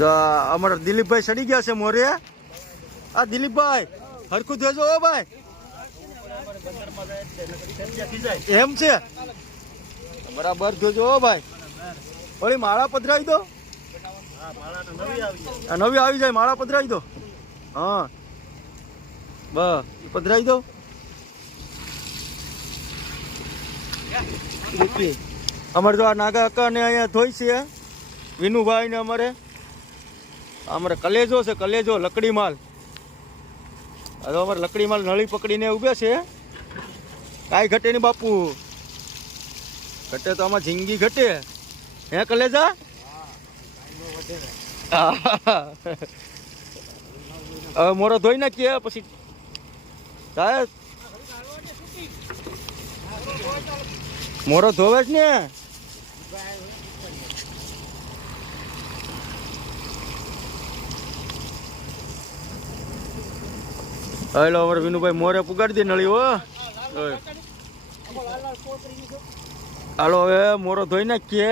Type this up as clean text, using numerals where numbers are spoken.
અમારા દિલીપભાઈ ચડી ગયા છે મોરે. આ દિલીપભાઈ હરખું થજો હો ભાઈ. એમ છે બરાબર જોજો હો ભાઈ. ઓલી માળા પધરાવી દો. નવી આવી જાય માળા પધરાવી દો. હા બસ પધરાવી દો. અમારે જો આ નાગા અક્કા ને અહીંયા ધોઈ છે વિનુભાઈ ને અમારે કલેજો છે કલેજો લકડી માલ. હવે અમારે લકડી માલ નળી પકડીને ઉભે છે. કાંઈ ઘટે નહીં બાપુ. ઘટે તો આમાં જિંદગી ઘટે. હે કલેજા હવે મોરો ધોઈ નાખીએ પછી સાહેબ મોરો ધોવે જ ને. હેલો અમારે વિનુભાઈ મોરે પુગાડી દે નળી. હો હાલો હવે મોરો ધોઈ નાખીએ.